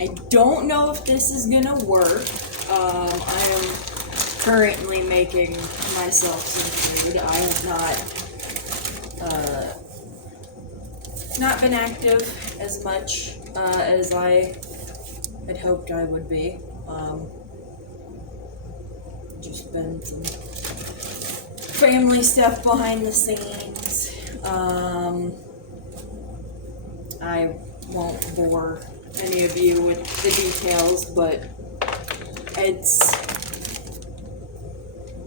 I don't know if this is gonna work. I am currently making myself some food. I have not been active as much as I had hoped I would be. Just been some family stuff behind the scenes. I won't bore any of you with the details, but it's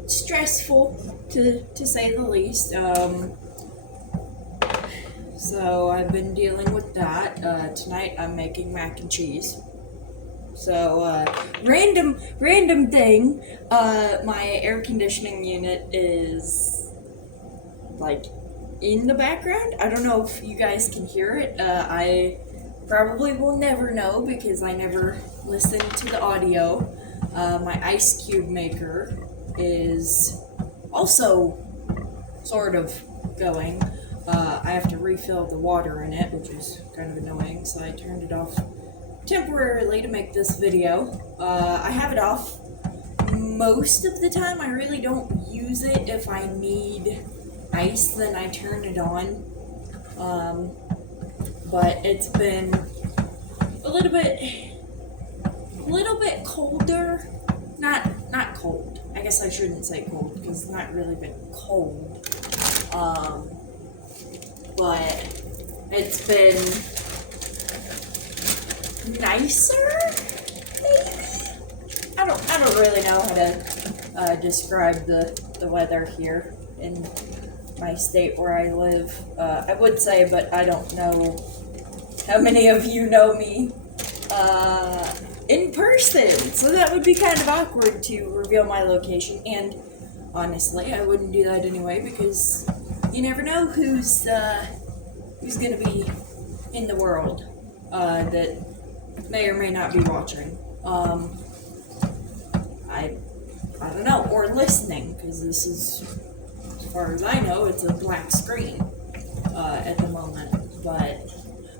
stressful to say the least. So I've been dealing with that. Tonight I'm making mac and cheese. So random thing. My air conditioning unit is like in the background. I don't know if you guys can hear it. I probably will never know because I never listen to the audio. My ice cube maker is also sort of going. I have to refill the water in it, which is kind of annoying, so I turned it off temporarily to make this video. I have it off most of the time. I really don't use it. If I need ice, then I turn it on. But it's been a little bit colder. Not cold. I guess I shouldn't say cold because it's not really been cold. But it's been nicer, maybe? I don't really know how to describe the weather here in my state where I live. I would say, but I don't know how many of you know me in person, so that would be kind of awkward to reveal my location, and honestly, I wouldn't do that anyway, because you never know who's gonna be in the world that may or may not be watching. I don't know, or listening, because this is, as far as I know, it's a black screen at the moment. But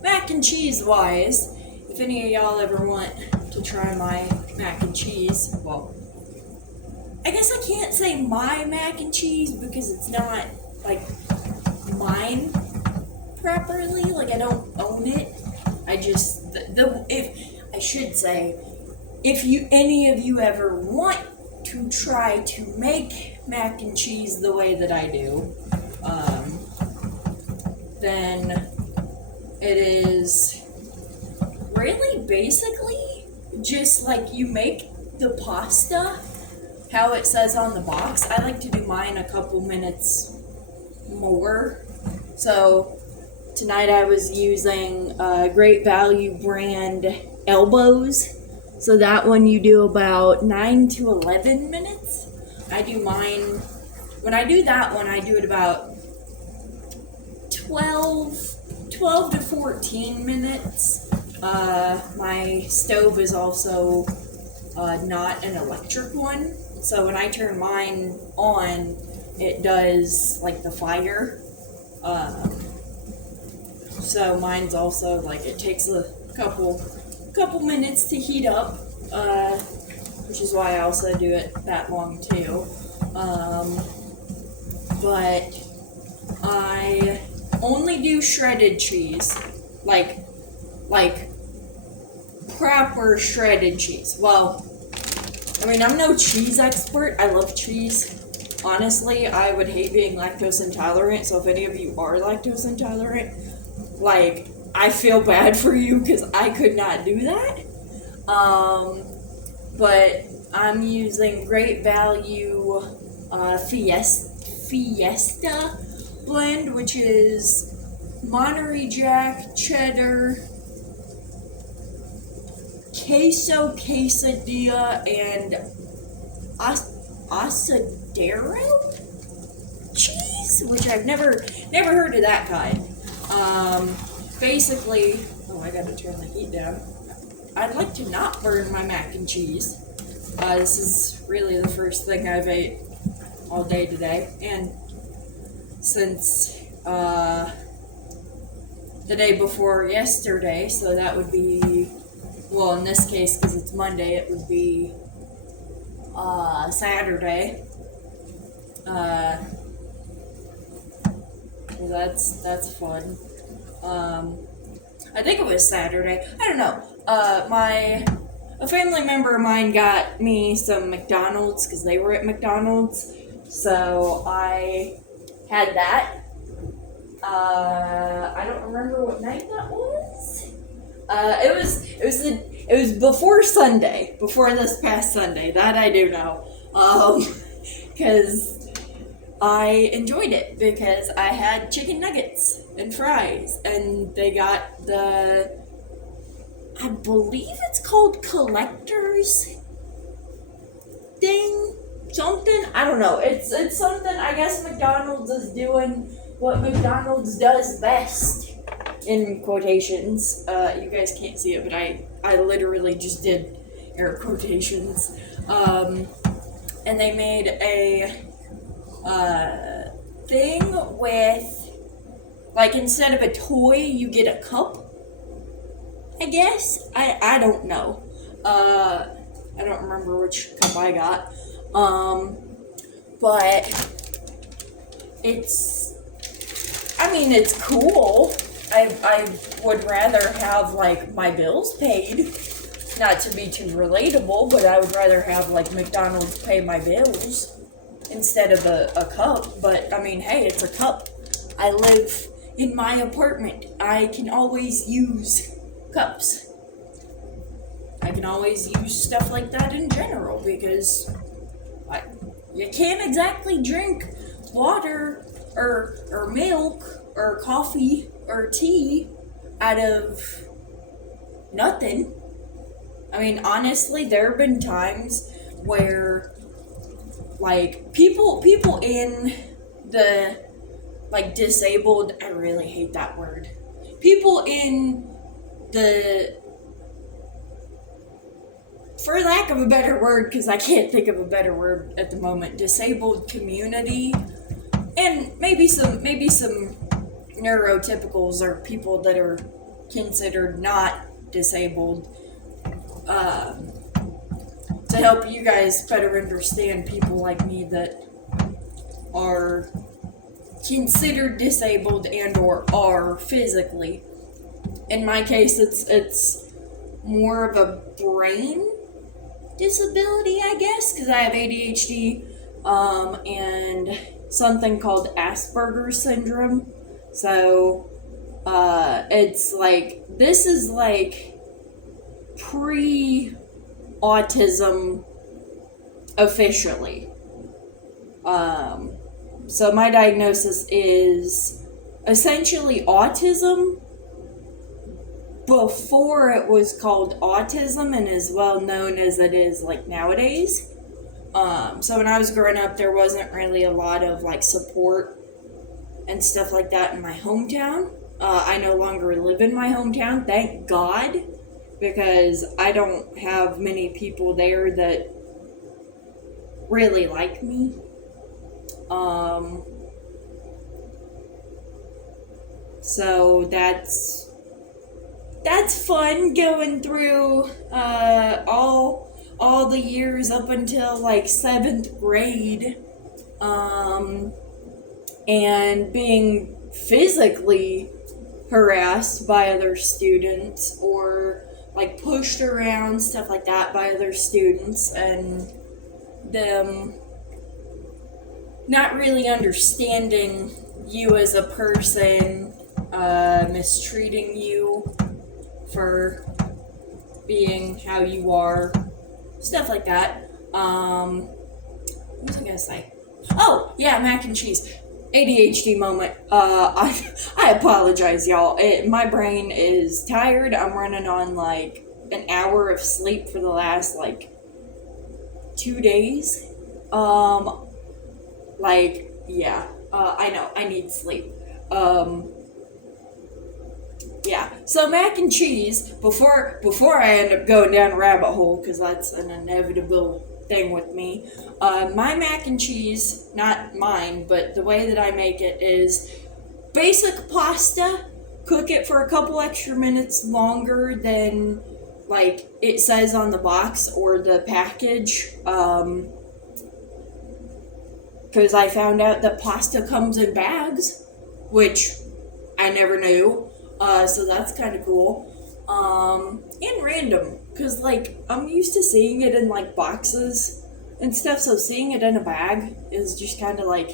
mac and cheese wise, if any of y'all ever want to try my mac and cheese, well, I guess I can't say my mac and cheese because it's not like mine properly. Like, I don't own it. I just if any of you ever want to try to make mac and cheese the way that I do, then it is really basically just like you make the pasta how it says on the box. I like to do mine a couple minutes more. So tonight I was using Great Value brand elbows. So that one you do about 9 to 11 minutes. I do mine, when I do that one, I do it about 12 to 14 minutes. My stove is also not an electric one. So when I turn mine on, it does like the fire. So mine's also like, it takes a couple minutes to heat up, which is why I also do it that long too. But I only do shredded cheese, like proper shredded cheese. Well, I mean, I'm no cheese expert. I love cheese. Honestly, I would hate being lactose intolerant, so if any of you are lactose intolerant, like, I feel bad for you because I could not do that. But I'm using Great Value Fiesta blend, which is Monterey Jack, cheddar, queso quesadilla, and asadero cheese, which I've never heard of that kind. Basically, I gotta turn the heat down. I'd like to not burn my mac and cheese. This is really the first thing I've ate all day today, and since the day before yesterday, so that would be well, in this case, because it's Monday, it would be Saturday. Uh, well, that's fun. I think it was Saturday. I don't know. A family member of mine got me some McDonald's because they were at McDonald's, so I had that. I don't remember what night that was. It was before Sunday, before this past Sunday. That I do know, because I enjoyed it because I had chicken nuggets and fries, and they got I believe it's called collector's thing, something. I don't know. It's something. I guess McDonald's is doing what McDonald's does best, in quotations. You guys can't see it, but I literally just did air quotations. And they made a thing with, like, instead of a toy, you get a cup. I guess I don't know. I don't remember which cup I got. But it's cool. I would rather have, like, my bills paid. Not to be too relatable, but I would rather have, like, McDonald's pay my bills instead of a cup. But, I mean, hey, it's a cup. I live in my apartment. I can always use cups. I can always use stuff like that in general because you can't exactly drink water or milk or coffee or tea out of nothing. I mean, honestly, there have been times where, like, people in the, like, disabled, I really hate that word. People in the, for lack of a better word, because I can't think of a better word at the moment, disabled community, and maybe some neurotypicals or people that are considered not disabled, to help you guys better understand people like me that are considered disabled and or are physically. In my case, it's more of a brain disability, I guess, because I have ADHD, and something called Asperger's syndrome. So, it's like, this is like pre-autism officially. So my diagnosis is essentially autism before it was called autism and as well known as it is, like, nowadays. So when I was growing up, there wasn't really a lot of, like, support and stuff like that in my hometown. I no longer live in my hometown, thank God, because I don't have many people there that really like me. So that's fun going through all the years up until, like, 7th grade, and being physically harassed by other students or, like, pushed around, stuff like that, by other students, and them not really understanding you as a person, mistreating you for being how you are, stuff like that. What was I gonna say? Oh, yeah, mac and cheese. ADHD moment. I apologize, y'all. My brain is tired. I'm running on, like, an hour of sleep for the last, like, 2 days. Yeah. I know, I need sleep. Yeah. So mac and cheese, before I end up going down a rabbit hole, because that's an inevitable thing with me, my mac and cheese, not mine, but the way that I make it is basic pasta, cook it for a couple extra minutes longer than, like it says on the box or the package. Because I found out that pasta comes in bags, which I never knew. So that's kind of cool. And random, because like I'm used to seeing it in like boxes and stuff, so seeing it in a bag is just kind of like,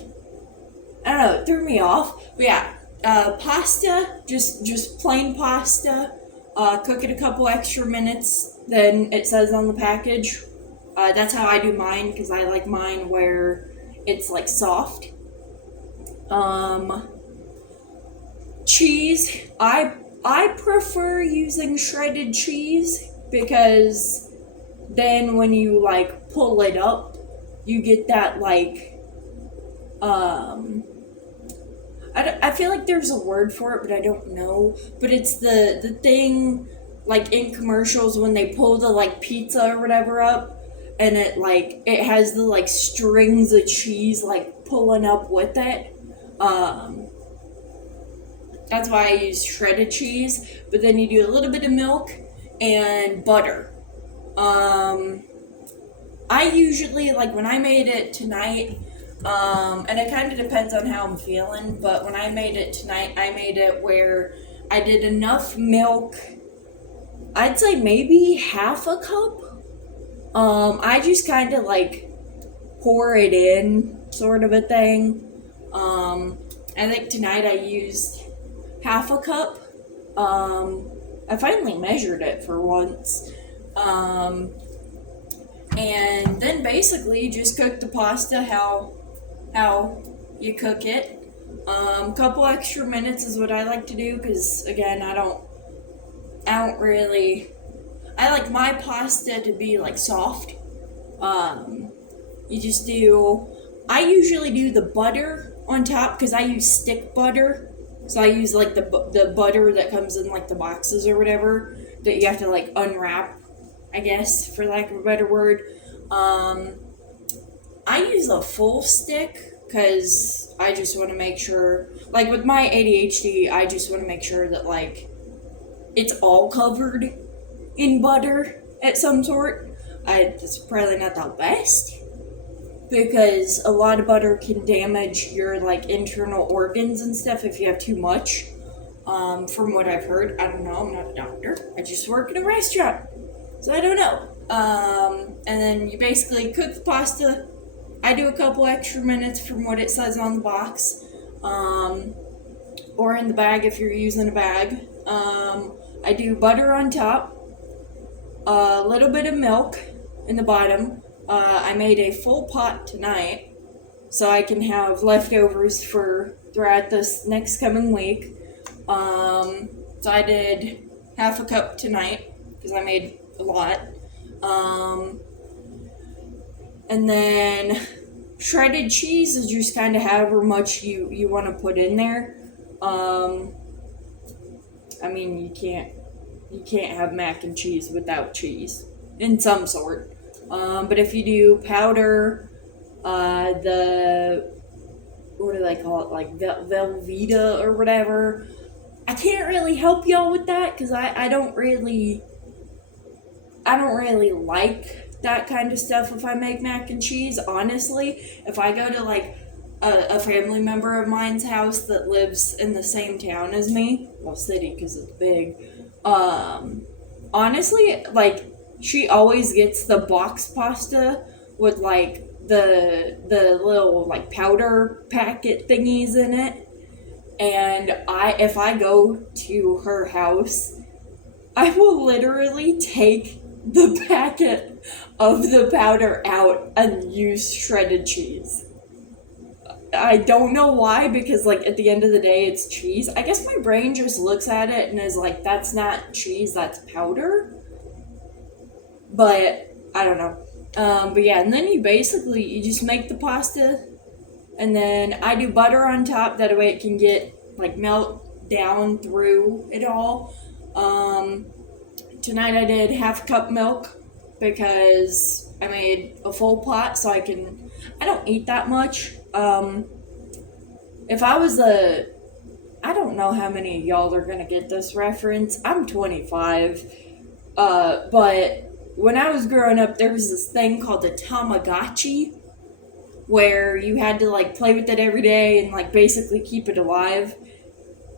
I don't know, it threw me off. But yeah, pasta, just plain pasta. Cook it a couple extra minutes than it says on the package. That's how I do mine, because I like mine where it's like soft. Cheese, I prefer using shredded cheese, because then when you like pull it up, you get that like I feel like there's a word for it, but I don't know. But it's the thing like in commercials when they pull the like pizza or whatever up, and it has the like strings of cheese like pulling up with it. That's why I use shredded cheese. But then you do a little bit of milk and butter. I usually, like when I made it tonight, and it kind of depends on how I'm feeling, but when I made it tonight, I made it where I did enough milk, I'd say maybe half a cup. I just kind of like pour it in, sort of a thing. I think tonight I used half a cup. I finally measured it for once. And then basically just cook the pasta how you cook it. Couple extra minutes is what I like to do, because again, I don't really, I like my pasta to be like soft. You just do, I usually do the butter on top, because I use stick butter. So I use like the butter that comes in like the boxes or whatever that you have to like unwrap, I guess, for lack of a better word. I use a full stick, because I just want to make sure, like with my ADHD, I just want to make sure that like it's all covered in butter at some sort. It's probably not the best, because a lot of butter can damage your like internal organs and stuff if you have too much. From what I've heard, I don't know, I'm not a doctor. I just work in a restaurant, so I don't know. And then you basically cook the pasta. I do a couple extra minutes from what it says on the box, or in the bag if you're using a bag. I do butter on top, a little bit of milk in the bottom. I made a full pot tonight, so I can have leftovers for throughout this next coming week. So I did half a cup tonight, because I made a lot. And then shredded cheese is just kind of however much you want to put in there. I mean, you can't have mac and cheese without cheese in some sort. But if you do powder, what do they call it, like Velveeta or whatever, I can't really help y'all with that, because I don't really like that kind of stuff if I make mac and cheese. Honestly, if I go to like a family member of mine's house that lives in the same town as me, well, city because it's big, honestly, like, she always gets the box pasta with like the little like powder packet thingies in it. And if I go to her house, I will literally take the packet of the powder out and use shredded cheese. I don't know why, because like at the end of the day it's cheese. I guess my brain just looks at it and is like, that's not cheese, that's powder. But I don't know. But yeah, and then you just make the pasta, and then I do butter on top, that way it can get like melt down through it all. Tonight I did half a cup milk, because I made a full pot, so I don't eat that much. If I was I don't know how many of y'all are gonna get this reference. I'm 25. But when I was growing up, there was this thing called a Tamagotchi, where you had to like play with it every day and like basically keep it alive.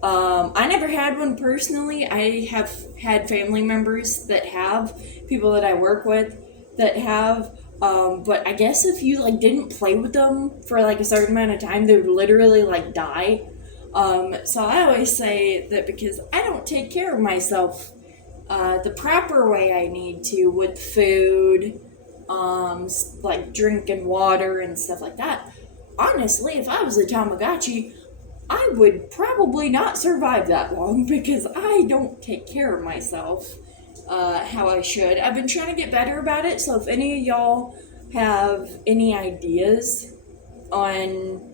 I never had one personally. I have had family members that have, people that I work with that have. But I guess if you like didn't play with them for like a certain amount of time, they would literally like die. So I always say that because I don't take care of myself the proper way I need to with food, like drinking water and stuff like that. Honestly, if I was a Tamagotchi, I would probably not survive that long because I don't take care of myself how I should. I've been trying to get better about it, so if any of y'all have any ideas on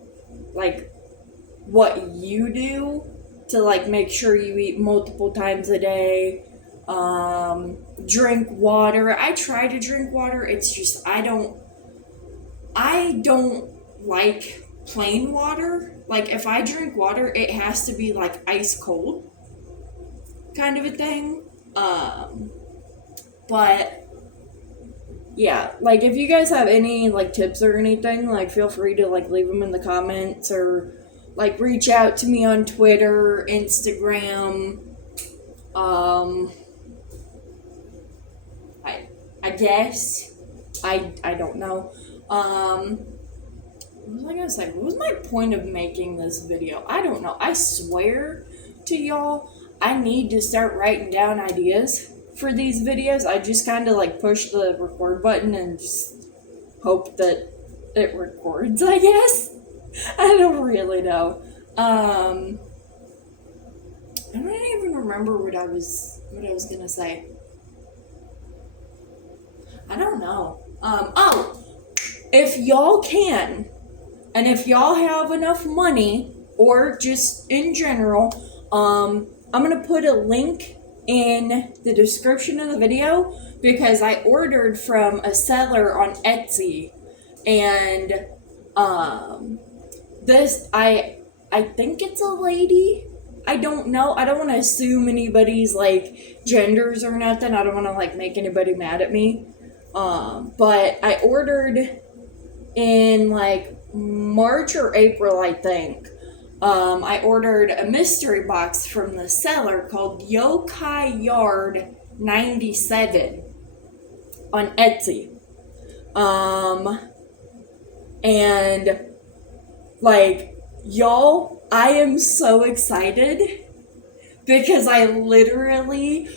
like what you do to like make sure you eat multiple times a day, drink water. I try to drink water. It's just I don't like plain water. Like if I drink water, it has to be like ice cold kind of a thing. But yeah, like if you guys have any like tips or anything, like feel free to like leave them in the comments or like reach out to me on Twitter, Instagram. I guess I don't know. What was I gonna say? What was my point of making this video? I don't know. I swear to y'all, I need to start writing down ideas for these videos. I just kind of like push the record button and just hope that it records, I guess. I don't really know. I don't even remember what I was gonna say. I don't know. If y'all can, and if y'all have enough money, or just in general, I'm gonna put a link in the description of the video because I ordered from a seller on Etsy, and this I think it's a lady. I don't know. I don't want to assume anybody's like genders or nothing. I don't want to like make anybody mad at me. But I ordered in like March or April, I think. I ordered a mystery box from the seller called YOURE 97 on Etsy. And like y'all, I am so excited because I literally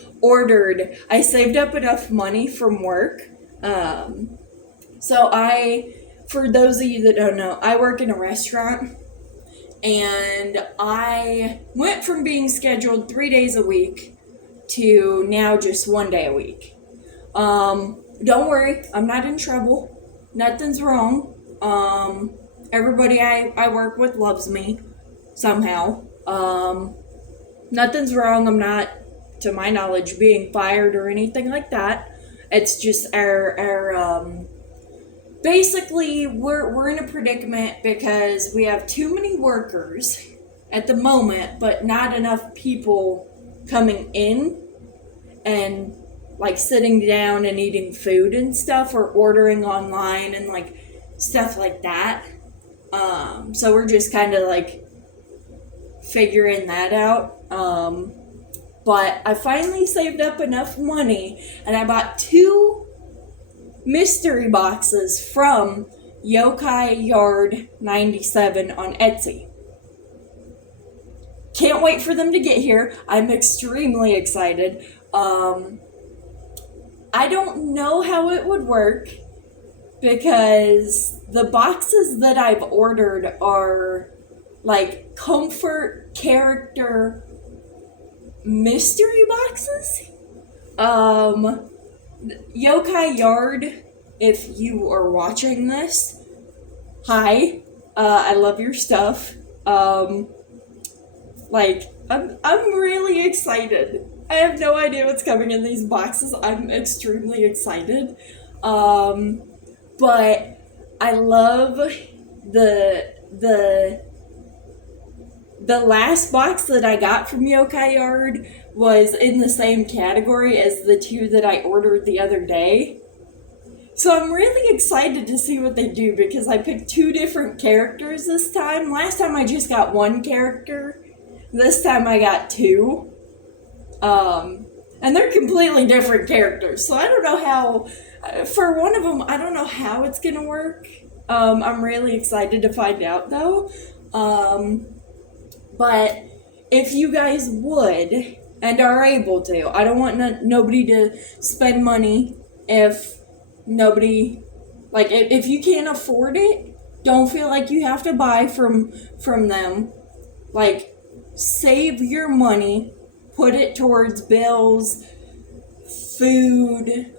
I saved up enough money from work. For those of you that don't know, I work in a restaurant, and I went from being scheduled 3 days a week to now just 1 day a week. Don't worry, I'm not in trouble. Nothing's wrong. Everybody I work with loves me somehow. Nothing's wrong. I'm not, to my knowledge, being fired or anything like that. It's just basically we're in a predicament because we have too many workers at the moment, but not enough people coming in and like sitting down and eating food and stuff, or ordering online and like stuff like that. So we're just kind of like figuring that out. But I finally saved up enough money and I bought 2 mystery boxes from YOURE 97 on Etsy. Can't wait for them to get here. I'm extremely excited. I don't know how it would work because the boxes that I've ordered are like comfort character mystery boxes. YOURE, if you are watching this, hi. I love your stuff. Like I'm really excited. I have no idea what's coming in these boxes. I'm extremely excited. But I love the the last box that I got from Yokai Yard was in the same category as the two that I ordered the other day. So I'm really excited to see what they do because I picked two different characters this time. Last time I just got one character. This time I got two. And they're completely different characters. So I don't know how, for one of them, I don't know how it's going to work. I'm really excited to find out though. But if you guys would and are able to, I don't want nobody to spend money if nobody, like, if you can't afford it, don't feel like you have to buy from them. Like, save your money, put it towards bills, food,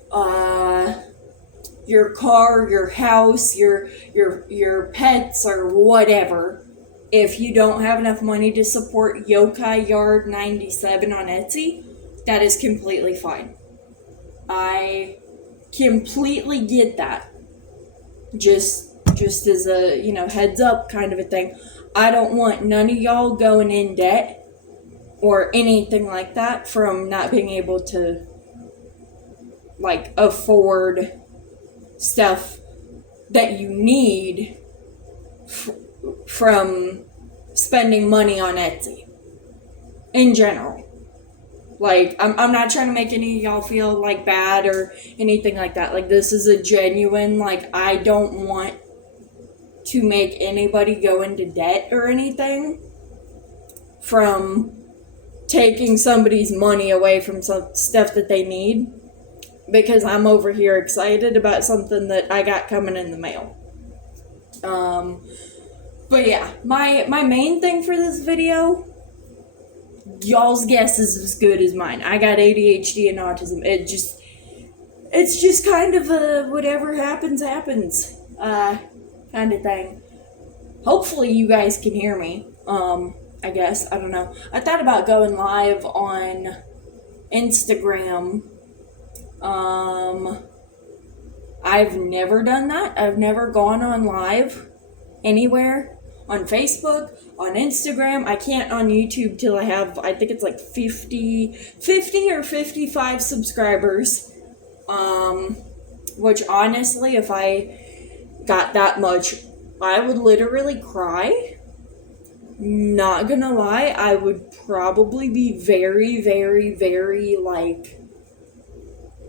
your car, your house, your pets, or whatever. If you don't have enough money to support Yokai Yard 97 on Etsy, that is completely fine. I completely get that. Just as a, heads up kind of a thing. I don't want none of y'all going in debt or anything like that from not being able to, like, afford stuff that you need from spending money on Etsy in general. Like, I'm not trying to make any of y'all feel like bad or anything like that. Like, this is a genuine, like, I don't want to make anybody go into debt or anything from taking somebody's money away from some stuff that they need, because I'm over here excited about something that I got coming in the mail. But yeah, my main thing for this video, y'all's guess is as good as mine. I got ADHD and autism. It's just kind of a whatever happens kind of thing. Hopefully you guys can hear me. I guess, I don't know. I thought about going live on Instagram. I've never done that. I've never gone on live anywhere. On Facebook, on Instagram. I can't on YouTube till I have, I think it's like 50 or 55 subscribers. Which honestly, if I got that much, I would literally cry. Not gonna lie, I would probably be very, very, very, like,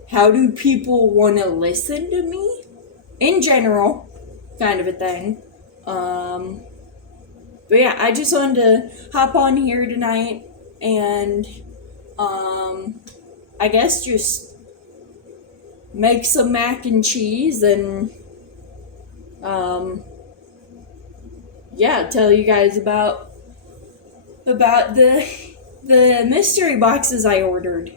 how do people want to listen to me? In general, kind of a thing. But yeah, I just wanted to hop on here tonight and, I guess just make some mac and cheese and, yeah, tell you guys about the mystery boxes I ordered,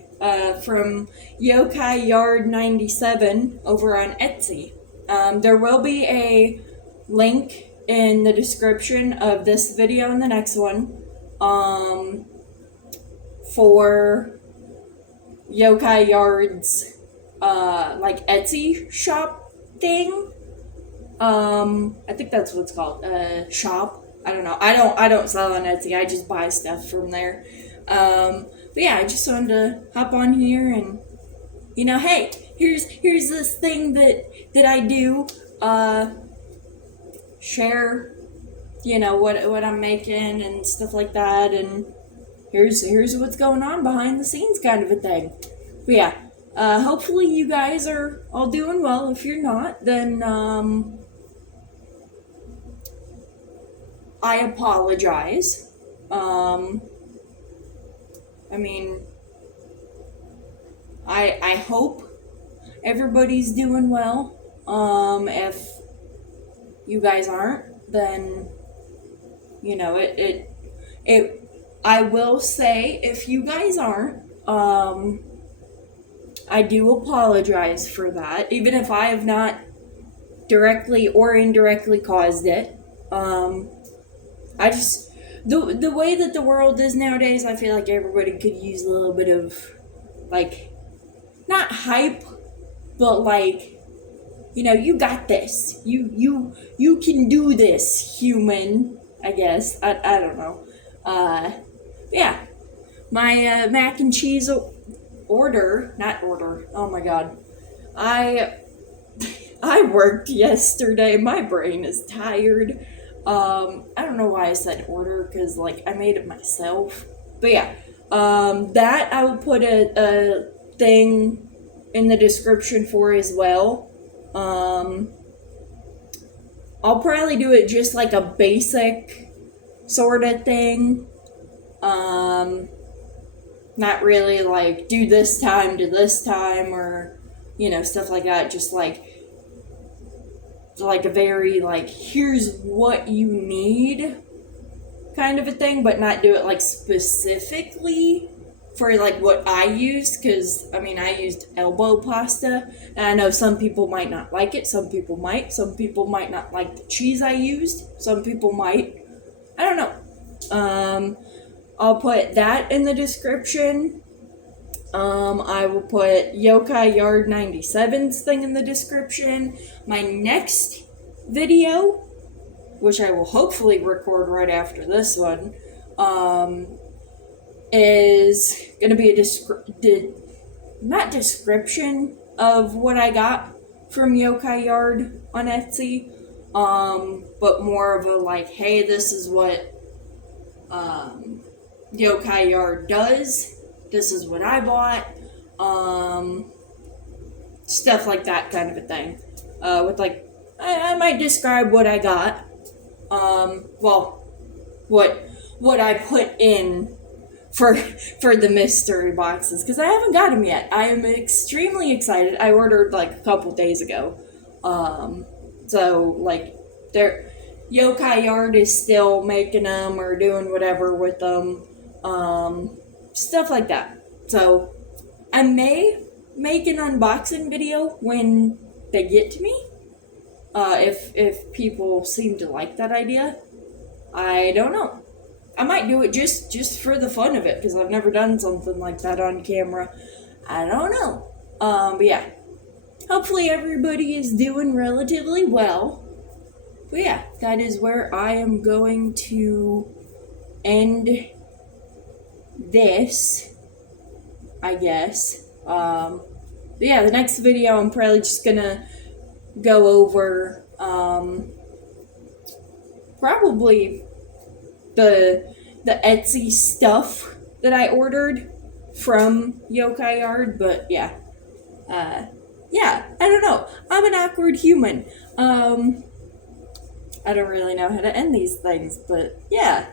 from Yokai Yard 97 over on Etsy. There will be a link in the description of this video and the next one, for Yokai Yard's, like, Etsy shop thing. I think that's what it's called, shop. I don't know. I don't sell on Etsy. I just buy stuff from there. But yeah, I just wanted to hop on here and, hey, here's this thing that I do, share, what I'm making and stuff like that, and here's what's going on behind the scenes kind of a thing. But yeah, hopefully you guys are all doing well. If you're not, then, I apologize. I mean, I hope everybody's doing well. If you guys aren't, then, I will say, if you guys aren't, I do apologize for that, even if I have not directly or indirectly caused it. I just, the way that the world is nowadays, I feel like everybody could use a little bit of, like, not hype, but like, you got this. You can do this, human, I guess. I don't know. Yeah, my mac and cheese not order. Oh my god, I I worked yesterday. My brain is tired. I don't know why I said order because like I made it myself. But yeah, that I will put a thing in the description for as well. Um, I'll probably do it just like a basic sort of thing. Um, Not really like do this time to this time or stuff like that. Just like a very like here's what you need kind of a thing, but not do it like specifically for like what I used, because I mean I used elbow pasta and I know some people might not like it, some people might not like the cheese I used, some people might, I don't know. I'll put that in the description. I will put Yokai Yard 97's thing in the description. My next video, which I will hopefully record right after this one, is going to be a not description of what I got from Yokai Yard on Etsy, but more of a like, hey, this is what Yokai Yard does. This is what I bought. Stuff like that kind of a thing. With like, I might describe what I got. Well, what I put in for the mystery boxes, because I haven't got them yet. I am extremely excited. I ordered like a couple days ago. So like Yokai Yard is still making them or doing whatever with them. Stuff like that. So I may make an unboxing video when they get to me. If people seem to like that idea. I don't know. I might do it just for the fun of it, because I've never done something like that on camera. I don't know. But yeah. Hopefully everybody is doing relatively well. But yeah, that is where I am going to end this, I guess. But yeah, the next video I'm probably just gonna go over probably the Etsy stuff that I ordered from Yokai Yard. But yeah, I don't know. I'm an awkward human. I don't really know how to end these things, but yeah.